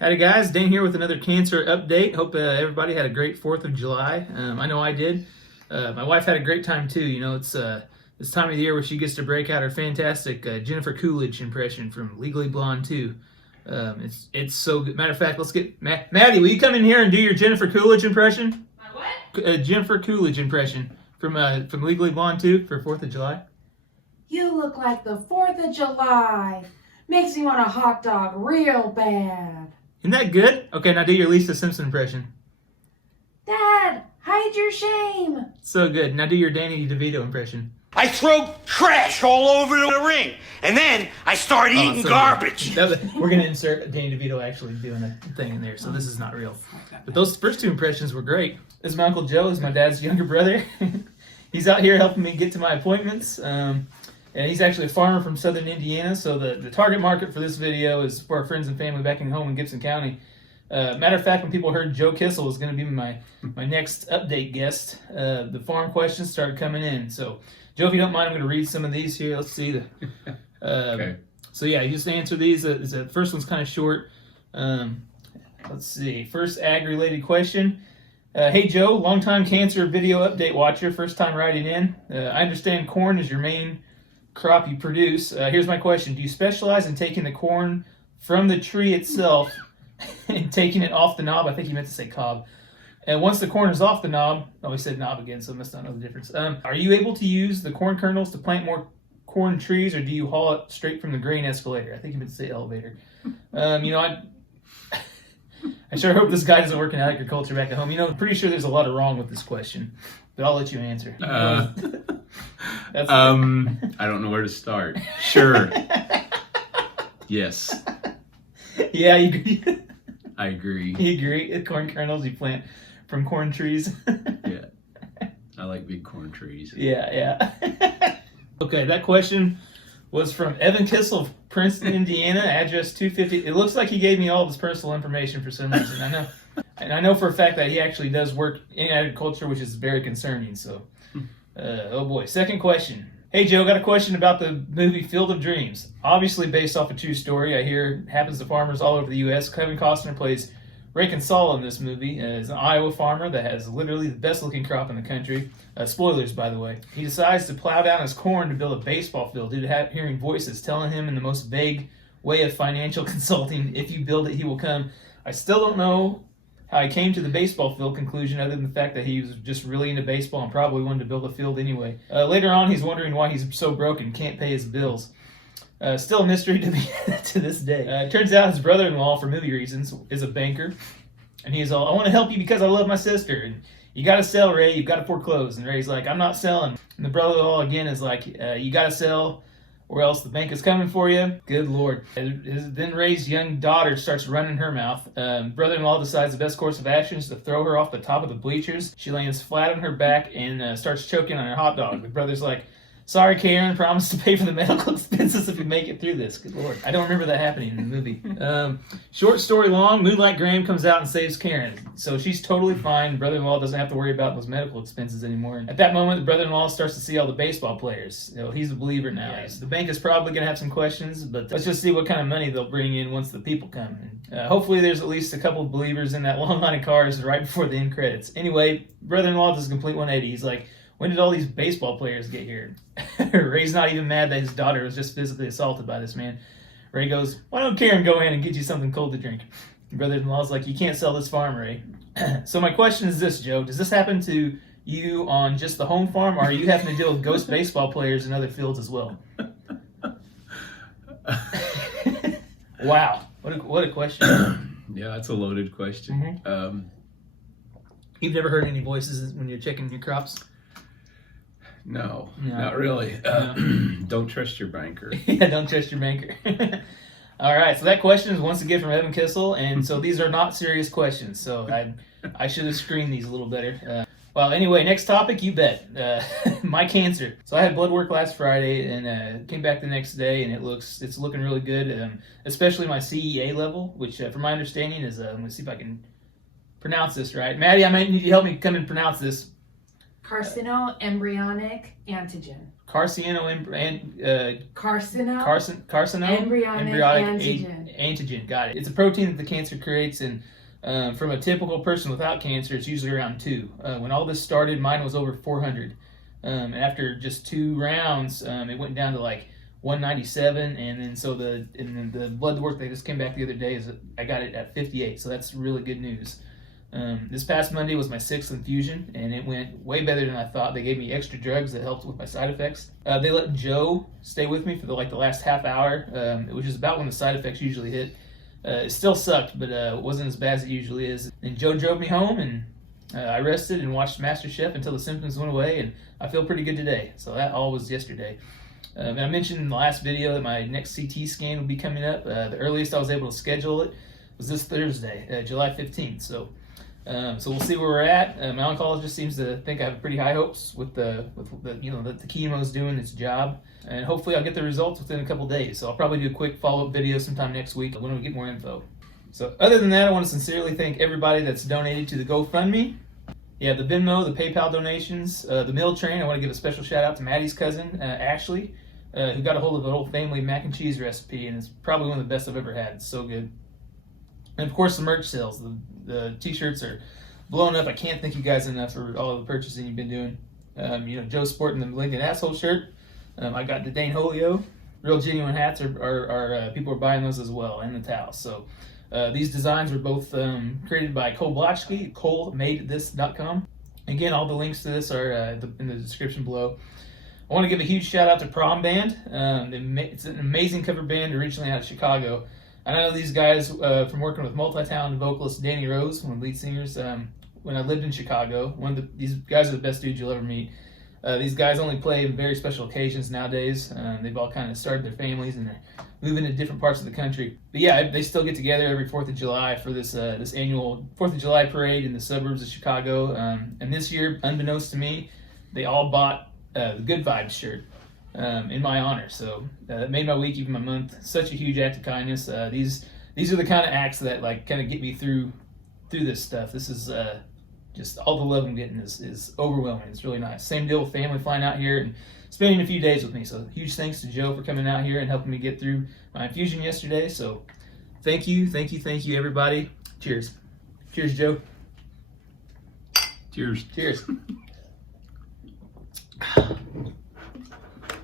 Howdy guys, Dane here with another cancer update. Hope everybody had a great 4th of July. I know I did. My wife had a great time too. You know, it's this time of the year where she gets to break out her fantastic Jennifer Coolidge impression from Legally Blonde 2. It's so good. Matter of fact, let's get Maddie. Will you come in here and do your Jennifer Coolidge impression? My what? Jennifer Coolidge impression from Legally Blonde 2 for 4th of July. You look like the 4th of July. Makes me want a hot dog real bad. Isn't that good? Okay, now do your Lisa Simpson impression. Dad, hide your shame. So good. Now do your Danny DeVito impression. I throw trash all over the ring, and then I start eating garbage. We're going to insert Danny DeVito actually doing a thing in there, so this is not real. But those first 2 impressions were great. This is my Uncle Joe. This is my dad's younger brother. He's out here helping me get to my appointments. And he's actually a farmer from southern Indiana, so the target market for this video is for our friends and family back home in Gibson County. Matter of fact, when people heard Joe Kissel was going to be my next update guest, the farm questions started coming in. So, Joe, if you don't mind, I'm going to read some of these here. Let's see. Okay. So, yeah, you just answer these. The first one's kind of short. Let's see. First ag-related question. Hey, Joe, longtime cancer video update watcher, first time writing in. I understand corn is your main crop you produce. Here's my question. Do you specialize in taking the corn from the tree itself and taking it off the knob? I think he meant to say cob. And once the corn is off the knob, he said knob again, so I must not know the difference. Are you able to use the corn kernels to plant more corn trees, or do you haul it straight from the grain escalator? I think he meant to say elevator. I sure hope this guy doesn't work in agriculture back at home. I'm pretty sure there's a lot of wrong with this question, but I'll let you answer. I don't know where to start. Sure. Yes. Yeah, you agree. I agree. You agree? Corn kernels you plant from corn trees. Yeah. I like big corn trees. Yeah. Okay, that question was from Evan Kissel of Princeton, Indiana, address 250. It looks like he gave me all of his personal information for some reason. I know for a fact that he actually does work in agriculture, which is very concerning. So, oh boy. Second question. Hey Joe, got a question about the movie Field of Dreams. Obviously based off a true story. I hear it happens to farmers all over the U.S. Kevin Costner plays Rakin in this movie. Is an Iowa farmer that has literally the best looking crop in the country. Spoilers, by the way. He decides to plow down his corn to build a baseball field due to hearing voices telling him in the most vague way of financial consulting, if you build it, he will come. I still don't know how he came to the baseball field conclusion other than the fact that he was just really into baseball and probably wanted to build a field anyway. Later on, he's wondering why he's so broke and can't pay his bills. Still a mystery to me to this day. It turns out his brother-in-law, for movie reasons, is a banker. And he's all, I want to help you because I love my sister. And you got to sell, Ray. You've got to foreclose. And Ray's like, I'm not selling. And the brother-in-law, again, is like, you got to sell or else the bank is coming for you. Good Lord. His then raised young daughter starts running her mouth. Brother-in-law decides the best course of action is to throw her off the top of the bleachers. She lands flat on her back and starts choking on her hot dog. The brother's like, sorry, Karen, promise to pay for the medical expenses if we make it through this. Good Lord. I don't remember that happening in the movie. Short story long, Moonlight Graham comes out and saves Karen. So she's totally fine. Brother-in-law doesn't have to worry about those medical expenses anymore. And at that moment, the brother-in-law starts to see all the baseball players. He's a believer now. Yeah. The bank is probably going to have some questions, but let's just see what kind of money they'll bring in once the people come. And, hopefully there's at least a couple of believers in that long line of cars right before the end credits. Anyway, brother-in-law does a complete 180. He's like, when did all these baseball players get here? Ray's not even mad that his daughter was just physically assaulted by this man. Ray goes, why don't Karen go in and get you something cold to drink? The brother-in-law's like, you can't sell this farm, Ray. So my question is this, Joe. Does this happen to you on just the home farm, or are you having to deal with ghost baseball players in other fields as well? Wow. What a question. Yeah, that's a loaded question. Mm-hmm. You've never heard any voices when you're checking your crops? No, not really. Don't trust your banker. Yeah, don't trust your banker. All right, so that question is once again from Evan Kissel, and so these are not serious questions, so I should have screened these a little better. Well, anyway, next topic, you bet. My cancer. So I had blood work last Friday, and came back the next day, and it's looking really good, especially my CEA level, which from my understanding is, let me see if I can pronounce this right. Maddie, I might need you to help me come and pronounce this. Carcinoembryonic antigen. Carcinoembryonic Carcino antigen. Antigen, got it. It's a protein that the cancer creates, and from a typical person without cancer, it's usually around 2. When all this started, mine was over 400. And after just 2 rounds, it went down to like 197, and then the blood work that just came back the other day is I got it at 58, so that's really good news. This past Monday was my 6th infusion, and it went way better than I thought. They gave me extra drugs that helped with my side effects. They let Joe stay with me for the last half hour, which is about when the side effects usually hit. It still sucked, but it wasn't as bad as it usually is. And Joe drove me home, and I rested and watched MasterChef until the symptoms went away, and I feel pretty good today. So that all was yesterday. And I mentioned in the last video that my next CT scan will be coming up. The earliest I was able to schedule it was this Thursday, July 15th. So we'll see where we're at. My oncologist seems to think I have pretty high hopes with the chemo is doing its job, and hopefully I'll get the results within a couple days. So I'll probably do a quick follow-up video sometime next week when we get more info. So other than that, I want to sincerely thank everybody that's donated to the GoFundMe. Yeah, the Venmo, the PayPal donations, the meal train. I want to give a special shout out to Maddie's cousin, Ashley, who got a hold of an old family mac and cheese recipe, and it's probably one of the best I've ever had. It's so good. And of course, the merch sales. The t-shirts are blowing up. I can't thank you guys enough for all the purchasing you've been doing. Joe's sporting the Lincoln asshole shirt. I got the Dane Holio. Real genuine hats are people are buying those as well, and the towels. So these designs were both created by Cole Blotcky, ColeMadeThis.com. Again, all the links to this are in the description below. I want to give a huge shout out to Prom Band. It's an amazing cover band originally out of Chicago. I know these guys from working with multi-talented vocalist Danny Rose, one of the lead singers, when I lived in Chicago. These guys are the best dudes you'll ever meet. These guys only play in very special occasions nowadays. They've all kind of started their families and they're moving to different parts of the country. But yeah, they still get together every 4th of July for this annual 4th of July parade in the suburbs of Chicago. And this year, unbeknownst to me, they all bought the Good Vibes shirt in my honor. So that made my week, even my month. Such a huge act of kindness. These are the kind of acts that kind of get me through this stuff. This is just all the love I'm getting is overwhelming. It's really nice. Same deal with family flying out here and spending a few days with me. So huge thanks to Joe for coming out here and helping me get through my infusion yesterday. So thank you, everybody. Cheers. Cheers, Joe. Cheers. Cheers.